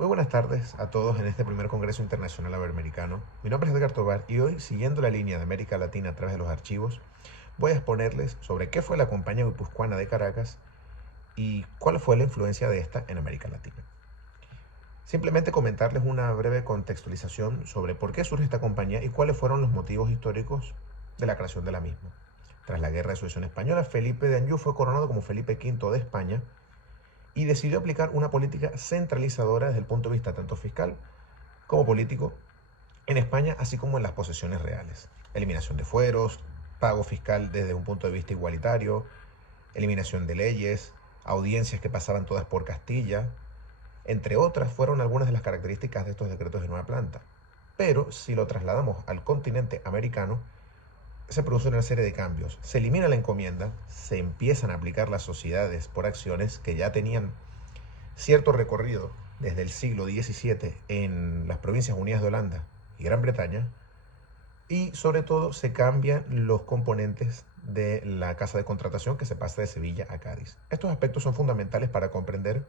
Muy buenas tardes a todos en este primer Congreso Internacional Iberoamericano. Mi nombre es Edgar Tobar y hoy, siguiendo la línea de América Latina a través de los archivos, voy a exponerles sobre qué fue la Compañía Guipuzcoana de Caracas y cuál fue la influencia de esta en América Latina. Simplemente comentarles una breve contextualización sobre por qué surge esta compañía y cuáles fueron los motivos históricos de la creación de la misma. Tras la Guerra de Sucesión Española, Felipe de Anjou fue coronado como Felipe V de España y decidió aplicar una política centralizadora desde el punto de vista tanto fiscal como político en España, así como en las posesiones reales. Eliminación de fueros, pago fiscal desde un punto de vista igualitario, eliminación de leyes, audiencias que pasaban todas por Castilla, entre otras fueron algunas de las características de estos decretos de nueva planta. Pero si lo trasladamos al continente americano, se produce una serie de cambios. Se elimina la encomienda, se empiezan a aplicar las sociedades por acciones que ya tenían cierto recorrido desde el siglo XVII en las provincias unidas de Holanda y Gran Bretaña, y sobre todo se cambian los componentes de la casa de contratación que se pasa de Sevilla a Cádiz. Estos aspectos son fundamentales para comprender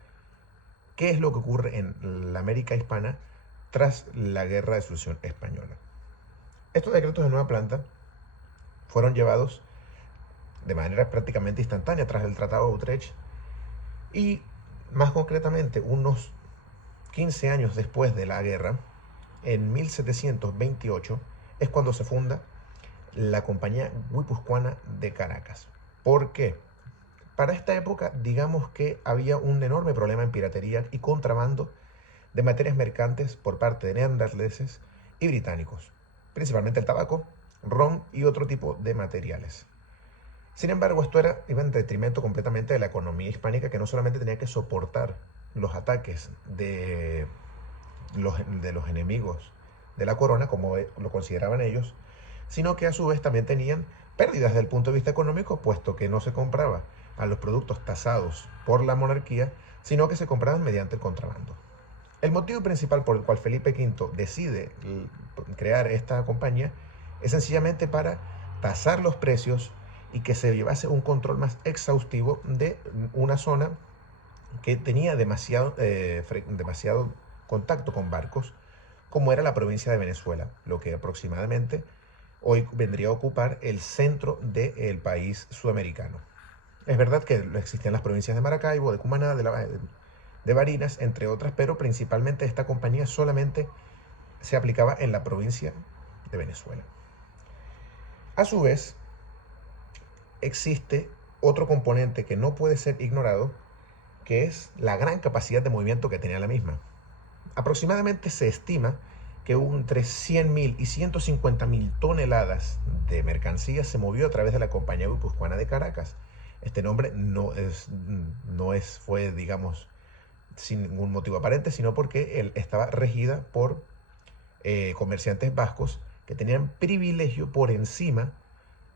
qué es lo que ocurre en la América hispana tras la Guerra de Sucesión Española. Estos decretos de nueva planta fueron llevados de manera prácticamente instantánea tras el Tratado de Utrecht y más concretamente unos 15 años después de la guerra, en 1728, es cuando se funda la Compañía Guipuzcoana de Caracas. ¿Por qué? Para esta época, digamos que había un enorme problema en piratería y contrabando de materias mercantes por parte de neerlandeses y británicos, principalmente el tabaco, ron y otro tipo de materiales. Sin embargo, iba en detrimento completamente de la economía hispánica, que no solamente tenía que soportar los ataques de los enemigos de la corona, como lo consideraban ellos, sino que a su vez también tenían pérdidas desde el punto de vista económico, puesto que no se compraba a los productos tasados por la monarquía, sino que se compraban mediante el contrabando. El motivo principal por el cual Felipe V decide crear esta compañía es sencillamente para tasar los precios y que se llevase un control más exhaustivo de una zona que tenía demasiado contacto con barcos, como era la provincia de Venezuela, lo que aproximadamente hoy vendría a ocupar el centro del país sudamericano. Es verdad que existían las provincias de Maracaibo, de Cumaná, de Barinas, entre otras, pero principalmente esta compañía solamente se aplicaba en la provincia de Venezuela. A su vez, existe otro componente que no puede ser ignorado, que es la gran capacidad de movimiento que tenía la misma. Aproximadamente se estima que entre 100.000 y 150.000 toneladas de mercancías se movió a través de la Compañía Guipuzcoana de Caracas. Este nombre fue, digamos, sin ningún motivo aparente, sino porque él estaba regida por comerciantes vascos que tenían privilegio por encima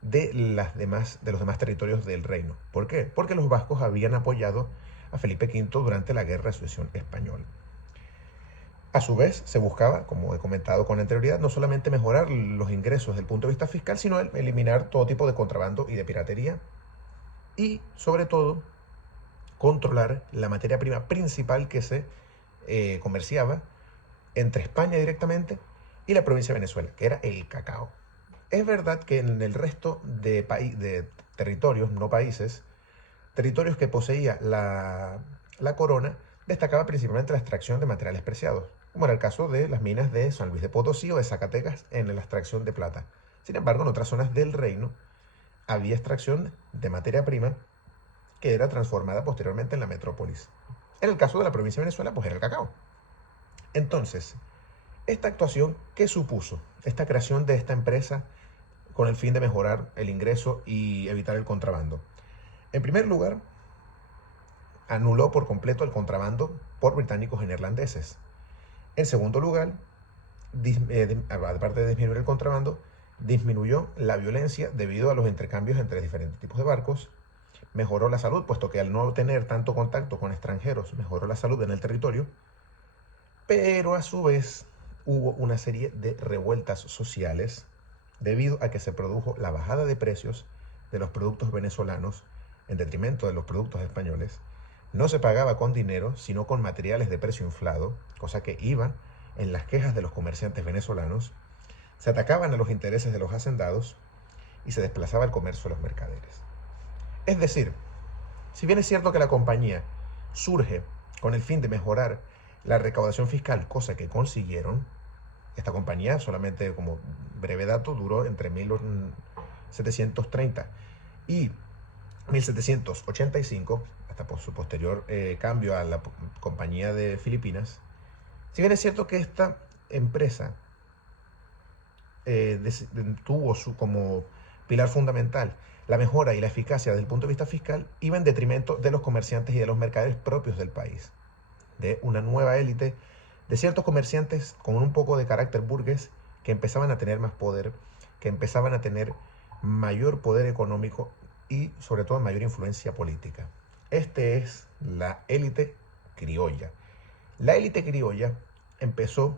de los demás territorios del reino. ¿Por qué? Porque los vascos habían apoyado a Felipe V durante la Guerra de Sucesión Española. A su vez, se buscaba, como he comentado con anterioridad, no solamente mejorar los ingresos desde el punto de vista fiscal, sino eliminar todo tipo de contrabando y de piratería y, sobre todo, controlar la materia prima principal que se comerciaba entre España directamente y la provincia de Venezuela, que era el cacao. Es verdad que en el resto de territorios, no países, territorios que poseía la corona, destacaba principalmente la extracción de materiales preciados, como era el caso de las minas de San Luis de Potosí o de Zacatecas en la extracción de plata. Sin embargo, en otras zonas del reino había extracción de materia prima que era transformada posteriormente en la metrópolis. En el caso de la provincia de Venezuela, pues era el cacao. Entonces, esta actuación, ¿qué supuso? Esta creación de esta empresa con el fin de mejorar el ingreso y evitar el contrabando. En primer lugar, anuló por completo el contrabando por británicos y neerlandeses. En segundo lugar, aparte de disminuir el contrabando, disminuyó la violencia debido a los intercambios entre diferentes tipos de barcos, mejoró la salud, puesto que al no tener tanto contacto con extranjeros, mejoró la salud en el territorio, pero a su vez hubo una serie de revueltas sociales debido a que se produjo la bajada de precios de los productos venezolanos en detrimento de los productos españoles, no se pagaba con dinero, sino con materiales de precio inflado, cosa que iba en las quejas de los comerciantes venezolanos, se atacaban a los intereses de los hacendados y se desplazaba el comercio de los mercaderes. Es decir, si bien es cierto que la compañía surge con el fin de mejorar la recaudación fiscal, cosa que consiguieron, esta compañía, solamente como breve dato, duró entre 1730 y 1785, hasta por su posterior cambio a la compañía de Filipinas. Si bien es cierto que esta empresa tuvo como pilar fundamental la mejora y la eficacia desde el punto de vista fiscal, iba en detrimento de los comerciantes y de los mercaderes propios del país, de una nueva élite, de ciertos comerciantes con un poco de carácter burgués que empezaban a tener más poder, que empezaban a tener mayor poder económico y sobre todo mayor influencia política. Este es la élite criolla. La élite criolla empezó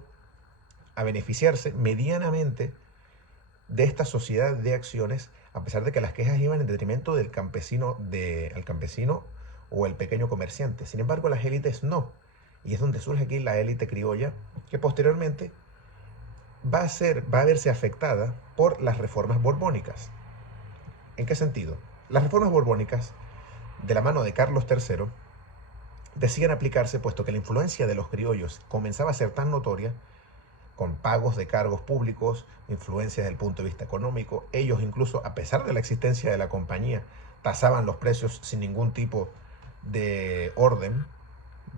a beneficiarse medianamente de esta sociedad de acciones, a pesar de que las quejas iban en detrimento del campesino, al campesino o el pequeño comerciante. Sin embargo, las élites no. Y es donde surge aquí la élite criolla, que posteriormente va a verse afectada por las reformas borbónicas. ¿En qué sentido? Las reformas borbónicas, de la mano de Carlos III, decían aplicarse puesto que la influencia de los criollos comenzaba a ser tan notoria, con pagos de cargos públicos, influencias desde el punto de vista económico. Ellos incluso, a pesar de la existencia de la compañía, tasaban los precios sin ningún tipo de orden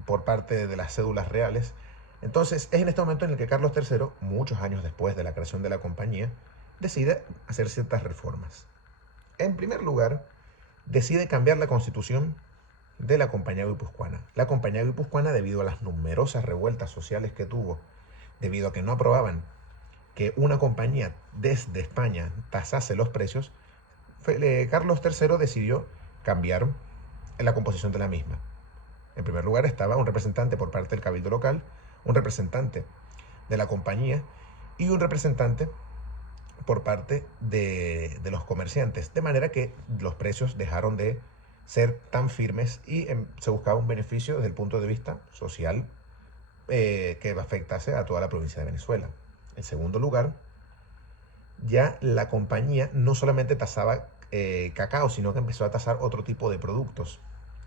por parte de las cédulas reales. Entonces es en este momento en el que Carlos III, muchos años después de la creación de la compañía, decide hacer ciertas reformas. En primer lugar, decide cambiar la constitución de la Compañía Guipuzcoana. La Compañía Guipuzcoana, debido a las numerosas revueltas sociales que tuvo, debido a que no aprobaban que una compañía desde España tasase los precios, Carlos III decidió cambiar la composición de la misma. En primer lugar estaba un representante por parte del cabildo local, un representante de la compañía y un representante por parte de los comerciantes, de manera que los precios dejaron de ser tan firmes y se buscaba un beneficio desde el punto de vista social que afectase a toda la provincia de Venezuela. En segundo lugar, ya la compañía no solamente tasaba cacao, sino que empezó a tasar otro tipo de productos.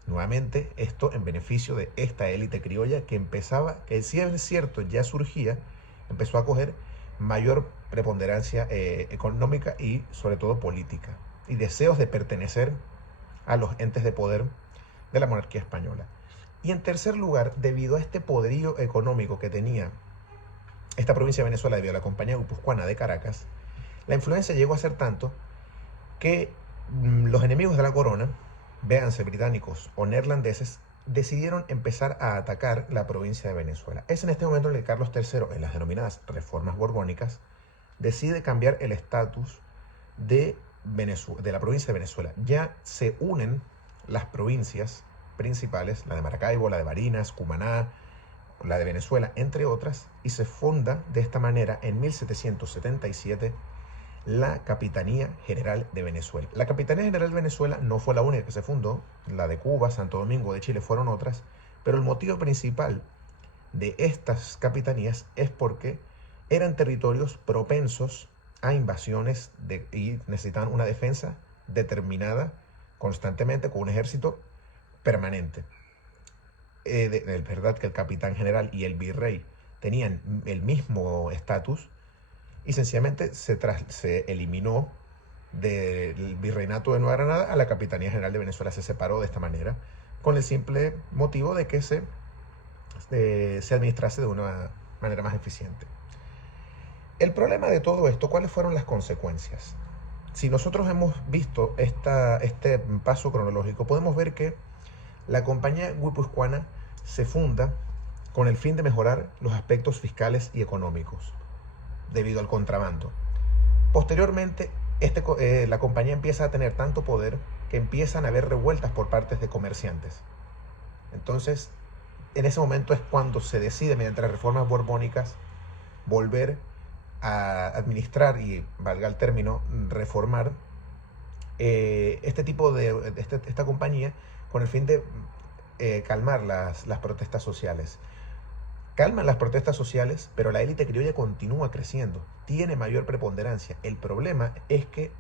Nuevamente, esto en beneficio de esta élite criolla que empezaba, que si es cierto ya surgía, empezó a coger mayor preponderancia económica y sobre todo política, y deseos de pertenecer a los entes de poder de la monarquía española. Y en tercer lugar, debido a este poderío económico que tenía esta provincia de Venezuela, debido a la Compañía Guipuzcoana de Caracas, la influencia llegó a ser tanto que los enemigos de la corona, véanse británicos o neerlandeses, decidieron empezar a atacar la provincia de Venezuela. Es en este momento en el que Carlos III, en las denominadas reformas borbónicas, decide cambiar el estatus de la provincia de Venezuela. Ya se unen las provincias principales, la de Maracaibo, la de Barinas, Cumaná, la de Venezuela, entre otras, y se funda de esta manera en 1777 la Capitanía General de Venezuela. La Capitanía General de Venezuela no fue la única que se fundó, la de Cuba, Santo Domingo, de Chile fueron otras, pero el motivo principal de estas capitanías es porque eran territorios propensos a invasiones y necesitaban una defensa determinada constantemente con un ejército permanente. Es verdad que el capitán general y el virrey tenían el mismo estatus y sencillamente se eliminó del virreinato de Nueva Granada a la Capitanía General de Venezuela. Se separó de esta manera con el simple motivo de que se administrase de una manera más eficiente. El problema de todo esto, ¿cuáles fueron las consecuencias? Si nosotros hemos visto este paso cronológico, podemos ver que la Compañía Guipuzcoana se funda con el fin de mejorar los aspectos fiscales y económicos debido al contrabando. Posteriormente, la compañía empieza a tener tanto poder que empiezan a haber revueltas por parte de comerciantes. Entonces, en ese momento es cuando se decide, mediante las reformas borbónicas, volver a administrar y, valga el término, reformar esta compañía con el fin de calmar las protestas sociales. Calman las protestas sociales, pero la élite criolla continúa creciendo, tiene mayor preponderancia. El problema es que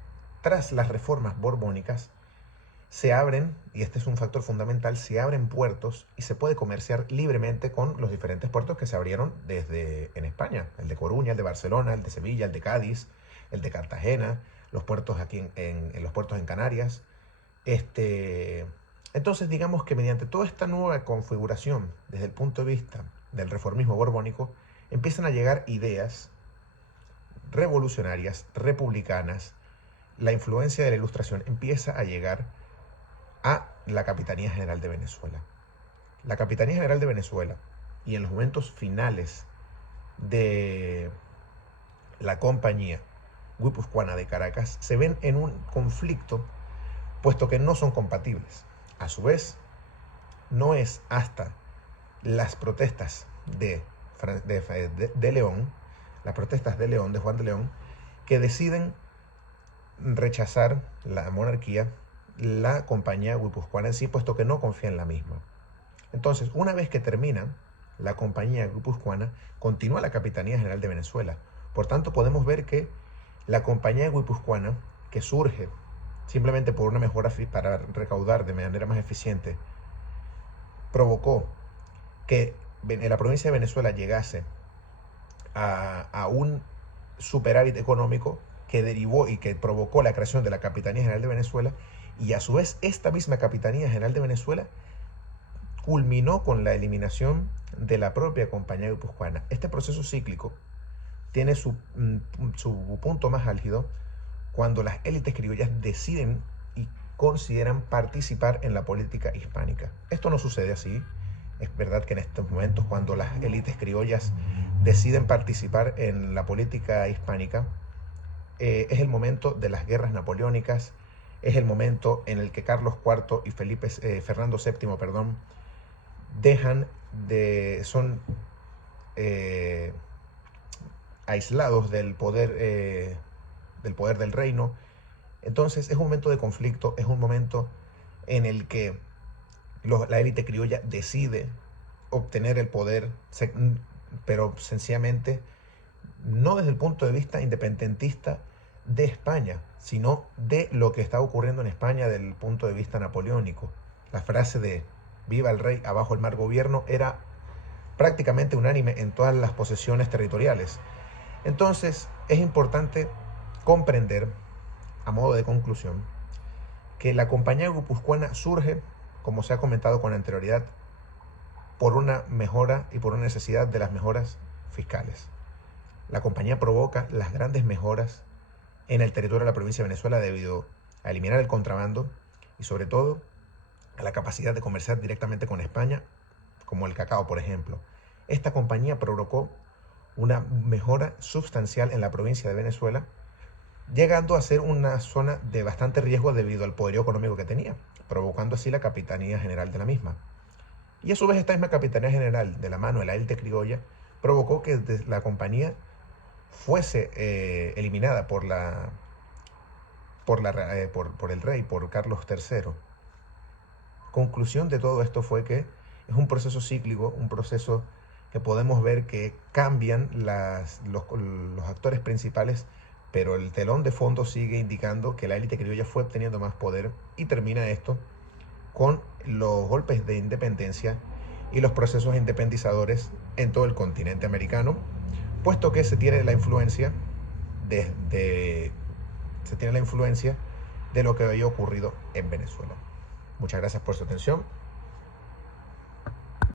tras las reformas borbónicas se abren, y este es un factor fundamental, se abren puertos y se puede comerciar libremente con los diferentes puertos que se abrieron desde en España. El de Coruña, el de Barcelona, el de Sevilla, el de Cádiz, el de Cartagena, los puertos aquí en los puertos en Canarias. Entonces digamos que mediante toda esta nueva configuración desde el punto de vista del reformismo borbónico, empiezan a llegar ideas revolucionarias, republicanas. La influencia de la Ilustración empieza a llegar a la Capitanía General de Venezuela. La Capitanía General de Venezuela, y en los momentos finales de la compañía guipuzcoana de Caracas, se ven en un conflicto, puesto que no son compatibles. A su vez, no es hasta las protestas de León, las protestas de León, de Juan de León, que deciden rechazar la monarquía, la compañía guipuzcoana en sí, puesto que no confía en la misma. Entonces, una vez que termina la compañía guipuzcoana, continúa la Capitanía General de Venezuela. Por tanto, podemos ver que la compañía guipuzcoana, que surge simplemente por una mejora para recaudar de manera más eficiente, provocó que la provincia de Venezuela llegase a un superávit económico que derivó y que provocó la creación de la Capitanía General de Venezuela, y a su vez esta misma Capitanía General de Venezuela culminó con la eliminación de la propia compañía guipuzcoana. Este proceso cíclico tiene su punto más álgido cuando las élites criollas deciden y consideran participar en la política hispánica. Esto no sucede así. Es verdad que en estos momentos, cuando las élites criollas deciden participar en la política hispánica, es el momento de las guerras napoleónicas, es el momento en el que Carlos IV y Fernando VII, son aislados del poder del reino. Entonces es un momento de conflicto, es un momento en el que la élite criolla decide obtener el poder, pero sencillamente no desde el punto de vista independentista de España, sino de lo que está ocurriendo en España desde el punto de vista napoleónico. La frase de "viva el rey, abajo el mal gobierno" era prácticamente unánime en todas las posesiones territoriales. Entonces es importante comprender, a modo de conclusión, que la compañía guipuzcoana surge, como se ha comentado con anterioridad, por una mejora y por una necesidad de las mejoras fiscales. La compañía provoca las grandes mejoras en el territorio de la provincia de Venezuela debido a eliminar el contrabando y sobre todo a la capacidad de comerciar directamente con España, como el cacao, por ejemplo. Esta compañía provocó una mejora sustancial en la provincia de Venezuela, llegando a ser una zona de bastante riesgo debido al poderío económico que tenía, provocando así la Capitanía General de la misma. Y a su vez esta misma Capitanía General, de la mano de la élite criolla, provocó que la compañía fuese eliminada por el rey, por Carlos III. Conclusión de todo esto fue que es un proceso cíclico, un proceso que podemos ver que cambian los actores principales, pero el telón de fondo sigue indicando que la élite criolla fue obteniendo más poder, y termina esto con los golpes de independencia y los procesos independizadores en todo el continente americano, puesto que se tiene la influencia de lo que había ocurrido en Venezuela. Muchas gracias por su atención.